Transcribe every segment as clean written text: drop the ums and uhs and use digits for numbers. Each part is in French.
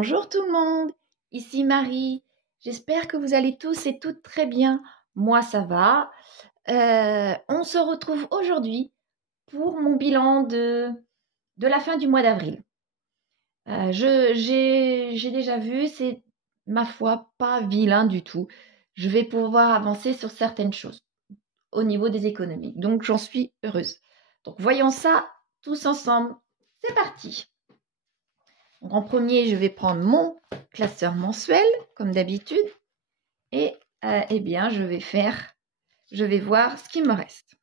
Bonjour tout le monde, ici Marie. J'espère que vous allez tous et toutes très bien. Moi, ça va. On se retrouve aujourd'hui pour mon bilan de la fin du mois d'avril. J'ai déjà vu, c'est ma foi pas vilain du tout. Je vais pouvoir avancer sur certaines choses au niveau des économies. Donc, j'en suis heureuse. Donc, voyons ça tous ensemble. C'est parti. Donc, en premier, je vais prendre mon classeur mensuel, comme d'habitude. Et eh bien, je vais voir ce qui me reste.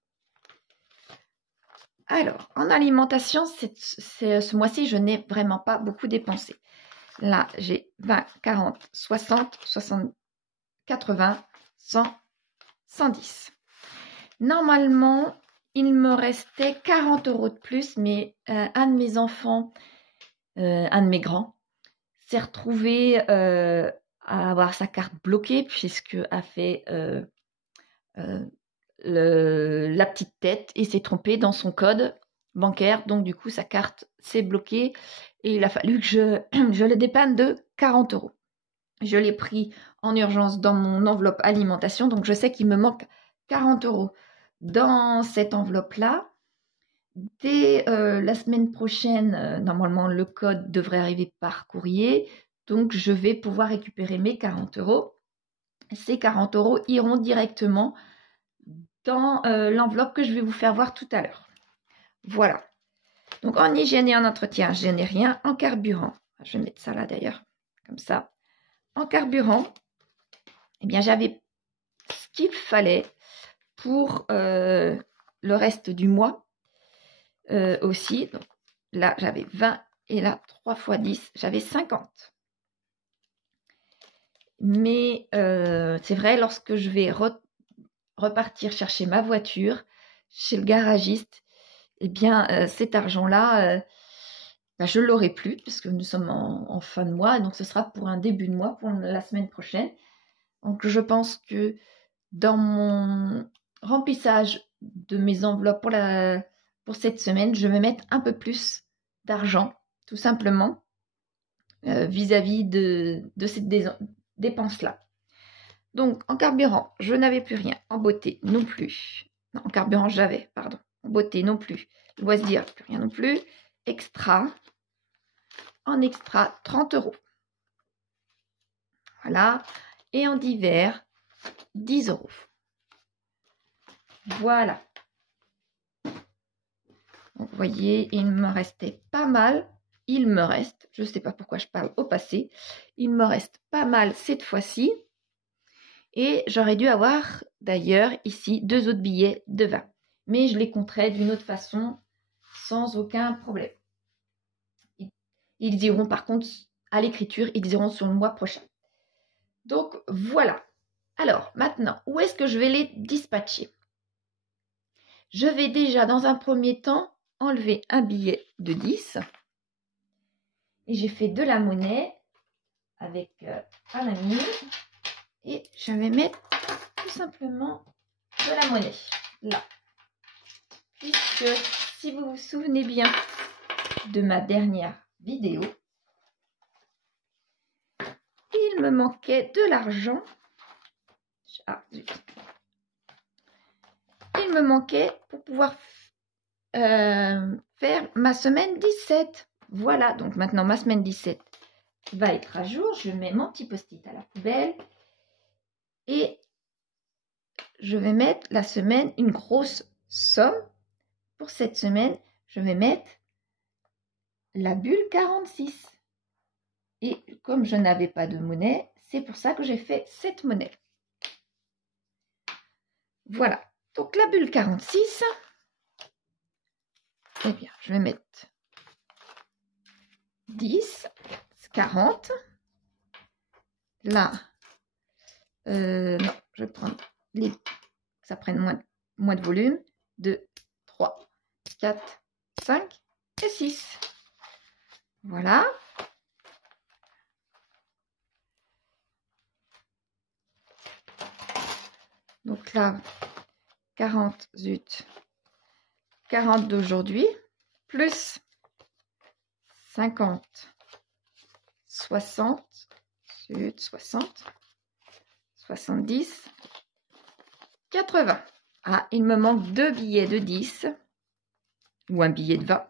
Alors, en alimentation, ce mois-ci, je n'ai vraiment pas beaucoup dépensé. Là, j'ai 20, 40, 60, 60, 80, 100, 110. Normalement, il me restait 40 € de plus, mais un de mes enfants, un de mes grands, s'est retrouvé à avoir sa carte bloquée puisque a fait la petite tête et s'est trompé dans son code bancaire. Donc, du coup, sa carte s'est bloquée et il a fallu que je le dépanne de 40 €. Je l'ai pris en urgence dans mon enveloppe alimentation. Donc, je sais qu'il me manque 40 € dans cette enveloppe-là. Dès la semaine prochaine, normalement, le code devrait arriver par courrier. Donc, je vais pouvoir récupérer mes 40 €. Ces 40 € iront directement dans l'enveloppe que je vais vous faire voir tout à l'heure. Voilà. Donc, en hygiène et en entretien, je n'ai rien. En carburant, je vais mettre ça là d'ailleurs, comme ça. En carburant, eh bien, j'avais ce qu'il fallait pour le reste du mois aussi. Donc, là, j'avais 20 et là, 3 × 10, j'avais 50. Mais c'est vrai, lorsque je vais repartir chercher ma voiture chez le garagiste, eh bien, cet argent-là, je ne l'aurai plus puisque nous sommes en fin de mois. Donc, ce sera pour un début de mois, pour la semaine prochaine. Donc, je pense que dans mon remplissage de mes enveloppes pour cette semaine, je vais mettre un peu plus d'argent, tout simplement, vis-à-vis de cette dépense-là. Donc, en carburant, je n'avais plus rien. En beauté, non plus. Non, en carburant, j'avais, pardon. En beauté, non plus. Loisirs, plus rien non plus. Extra. En extra, 30 €. Voilà. Et en divers, 10 €. Voilà. Donc, vous voyez, il me restait pas mal. Il me reste, je ne sais pas pourquoi je parle au passé, il me reste pas mal cette fois-ci. Et j'aurais dû avoir d'ailleurs ici 2 autres billets de 20. Mais je les compterai d'une autre façon sans aucun problème. Ils iront par contre à l'écriture, ils iront sur le mois prochain. Donc voilà. Alors maintenant, où est-ce que je vais les dispatcher? Je vais déjà dans un premier temps enlever un billet de 10. Et j'ai fait de la monnaie avec un ami. Et je vais mettre tout simplement de la monnaie là. Puisque si vous vous souvenez bien de ma dernière vidéo, il me manquait de l'argent. Ah, zut. Il me manquait pour pouvoir faire ma semaine 17. Voilà, donc maintenant ma semaine 17 va être à jour. Je mets mon petit post-it à la poubelle. Et je vais mettre la semaine, une grosse somme. Pour cette semaine, je vais mettre la bulle 46. Et comme je n'avais pas de monnaie, c'est pour ça que j'ai fait cette monnaie. Voilà. Donc la bulle 46, eh bien, je vais mettre 10, 40. Là, non, je vais prendre les, ça prenne moins de volume. 2, 3, 4, 5 et 6. Voilà. Donc là, 40, zut, 40 d'aujourd'hui, plus 50, 60, 60, 70, 80. Ah, il me manque 2 billets de 10 ou un billet de 20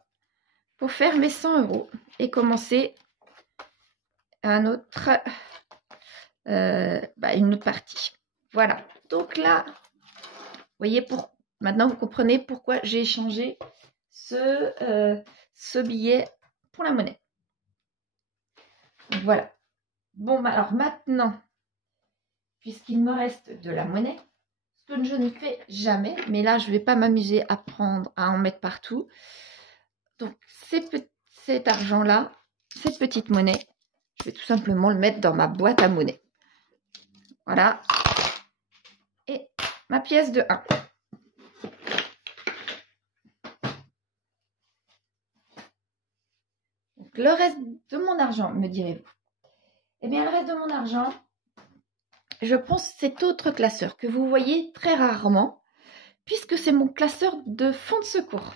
pour faire mes 100 € et commencer un autre, une autre partie. Voilà. Donc là, vous voyez, maintenant vous comprenez pourquoi j'ai échangé ce billet pour la monnaie. Donc, voilà. Bon, alors maintenant, puisqu'il me reste de la monnaie, ce que je ne fais jamais, mais là je ne vais pas m'amuser à prendre, à en mettre partout. Donc cet argent-là, cette petite monnaie, je vais tout simplement le mettre dans ma boîte à monnaie. Voilà. Et ma pièce de 1. Donc, le reste de mon argent, me direz-vous. Eh bien, le reste de mon argent, je pense cet autre classeur que vous voyez très rarement, puisque c'est mon classeur de fonds de secours.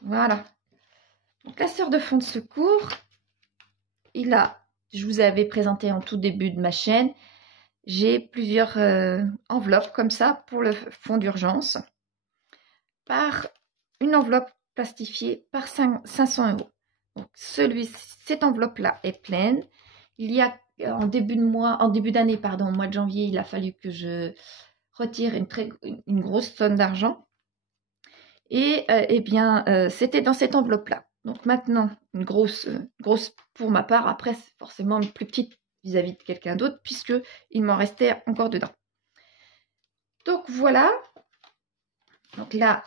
Voilà. Mon classeur de fonds de secours, je vous avais présenté en tout début de ma chaîne, j'ai plusieurs enveloppes comme ça pour le fonds d'urgence, par une enveloppe plastifiée par 500 €. Donc cette enveloppe-là est pleine. Il y a en début d'année, au mois de janvier, il a fallu que je retire une grosse somme d'argent. Et c'était dans cette enveloppe-là. Donc maintenant, une grosse pour ma part. Après, c'est forcément une plus petite vis-à-vis de quelqu'un d'autre, puisqu'il m'en restait encore dedans. Donc voilà. Donc là,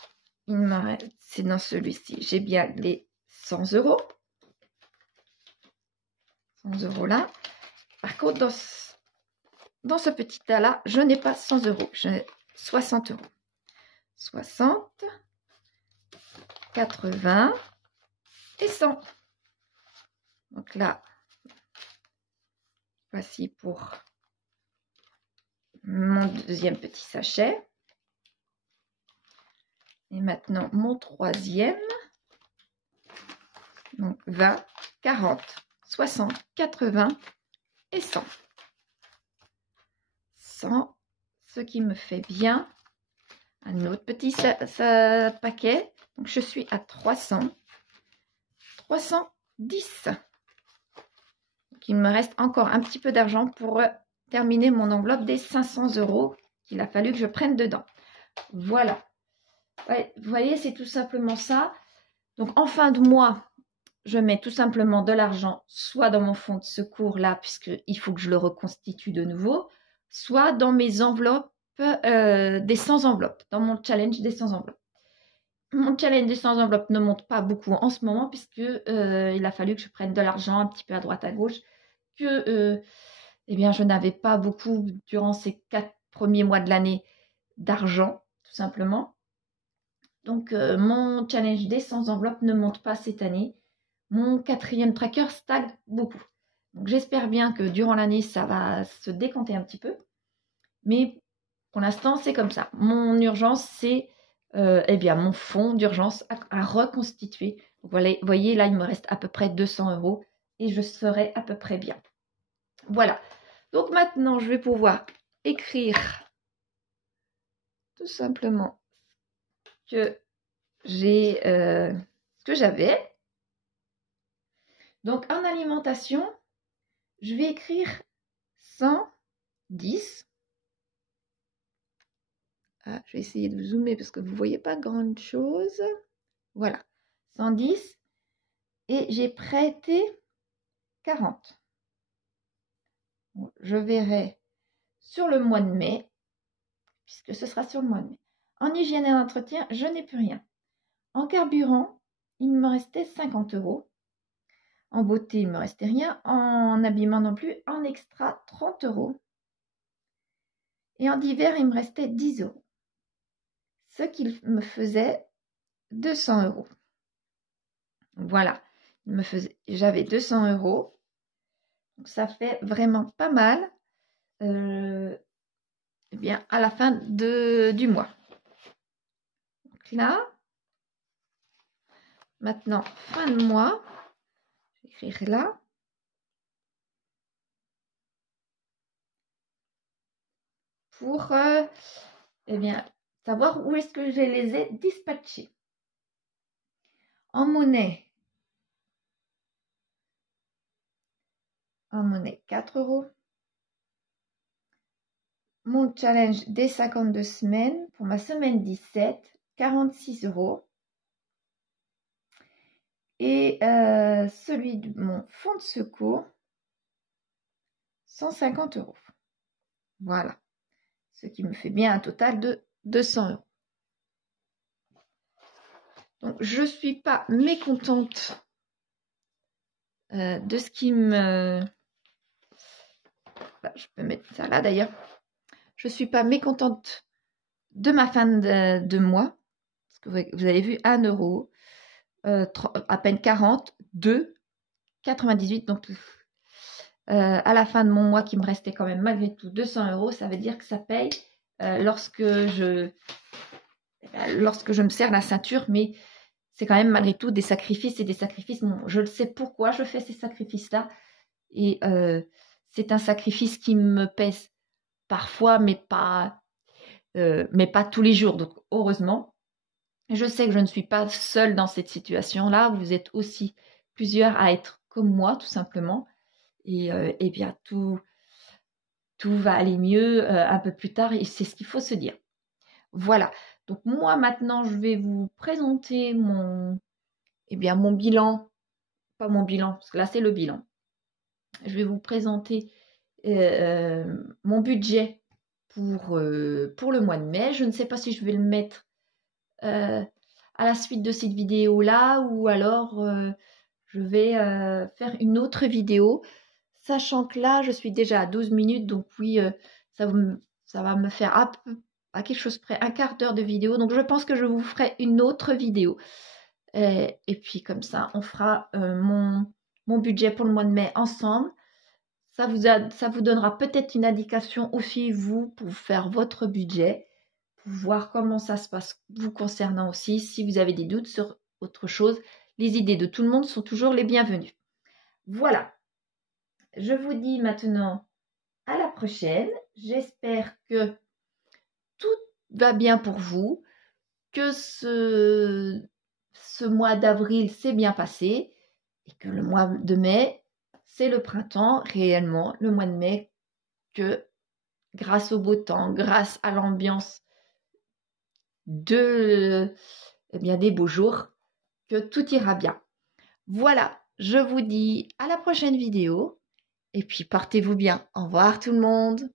c'est dans celui-ci. J'ai bien les 100 €. 100 € là. Par contre, dans ce petit tas-là, je n'ai pas 100 €. J'ai 60 €. 60, 80 et 100. Donc là, voici pour mon deuxième petit sachet. Et maintenant, mon troisième. Donc 20, 40, 60, 80 et 100. 100, ce qui me fait bien un autre petit paquet. Donc je suis à 300, 310. Donc il me reste encore un petit peu d'argent pour terminer mon enveloppe des 500 € qu'il a fallu que je prenne dedans. Voilà. Ouais, vous voyez, c'est tout simplement ça. Donc en fin de mois, je mets tout simplement de l'argent soit dans mon fonds de secours là, puisqu'il faut que je le reconstitue de nouveau, soit dans mes enveloppes des 100 enveloppes, dans mon challenge des 100 enveloppes. Mon challenge des 100 enveloppes ne monte pas beaucoup en ce moment, puisque il a fallu que je prenne de l'argent un petit peu à droite à gauche, que je n'avais pas beaucoup durant ces 4 premiers mois de l'année d'argent, tout simplement. Donc, mon challenge des 100 enveloppes ne monte pas cette année. Mon 4e tracker stagne beaucoup. Donc, j'espère bien que durant l'année, ça va se décanter un petit peu. Mais pour l'instant, c'est comme ça. Mon urgence, c'est mon fonds d'urgence à reconstituer. Vous voyez, là, il me reste à peu près 200 € et je serai à peu près bien. Voilà. Donc, maintenant, je vais pouvoir écrire tout simplement que j'ai ce que j'avais. Donc en alimentation, je vais écrire 110. Ah, je vais essayer de zoomer parce que vous ne voyez pas grand chose. Voilà, 110. Et j'ai prêté 40. Bon, je verrai sur le mois de mai, puisque ce sera sur le mois de mai. En hygiène et entretien, je n'ai plus rien. En carburant, il me restait 50 €. En beauté, il ne me restait rien. En habillement non plus. En extra, 30 €. Et en divers, il me restait 10 €. Ce qui me faisait 200 €. Voilà. J'avais 200 €. Donc ça fait vraiment pas mal. À la fin du mois. Donc là, maintenant, fin de mois. Je vais écrire là. pour eh bien, savoir où est-ce que je les ai dispatchés. En monnaie, 4 €. Mon challenge des 52 semaines, pour ma semaine 17, 46 €. Et celui de mon fonds de secours, 150 €. Voilà. Ce qui me fait bien un total de 200 €. Donc, je ne suis pas mécontente de ce qui me... je peux mettre ça là d'ailleurs. Je ne suis pas mécontente de ma fin de mois. Parce que vous avez vu, 1 €, à peine 40, 2, 98. Donc, à la fin de mon mois, qui me restait quand même malgré tout 200 €, ça veut dire que ça paye lorsque je me serre la ceinture. Mais c'est quand même malgré tout des sacrifices et des sacrifices. Bon, je le sais pourquoi je fais ces sacrifices-là. Et c'est un sacrifice qui me pèse parfois, mais pas tous les jours. Donc, heureusement, je sais que je ne suis pas seule dans cette situation-là. Vous êtes aussi plusieurs à être comme moi, tout simplement. Et bien, tout va aller mieux un peu plus tard. Et c'est ce qu'il faut se dire. Voilà. Donc, moi, maintenant, je vais vous présenter mon bilan. Pas mon bilan, parce que là, c'est le bilan. Je vais vous présenter mon budget pour le mois de mai. Je ne sais pas si je vais le mettre à la suite de cette vidéo-là ou alors je vais faire une autre vidéo, sachant que là, je suis déjà à 12 minutes. Donc oui, ça va me faire à quelque chose près un quart d'heure de vidéo. Donc je pense que je vous ferai une autre vidéo. Et puis comme ça, on fera mon budget pour le mois de mai ensemble. Ça vous donnera peut-être une indication aussi, vous, pour faire votre budget, pour voir comment ça se passe vous concernant aussi. Si vous avez des doutes sur autre chose, les idées de tout le monde sont toujours les bienvenues. Voilà. Je vous dis maintenant à la prochaine. J'espère que tout va bien pour vous, que ce mois d'avril s'est bien passé et que le mois de mai, c'est le printemps, réellement, le mois de mai, que grâce au beau temps, grâce à l'ambiance des beaux jours, que tout ira bien. Voilà, je vous dis à la prochaine vidéo et puis portez-vous bien. Au revoir tout le monde.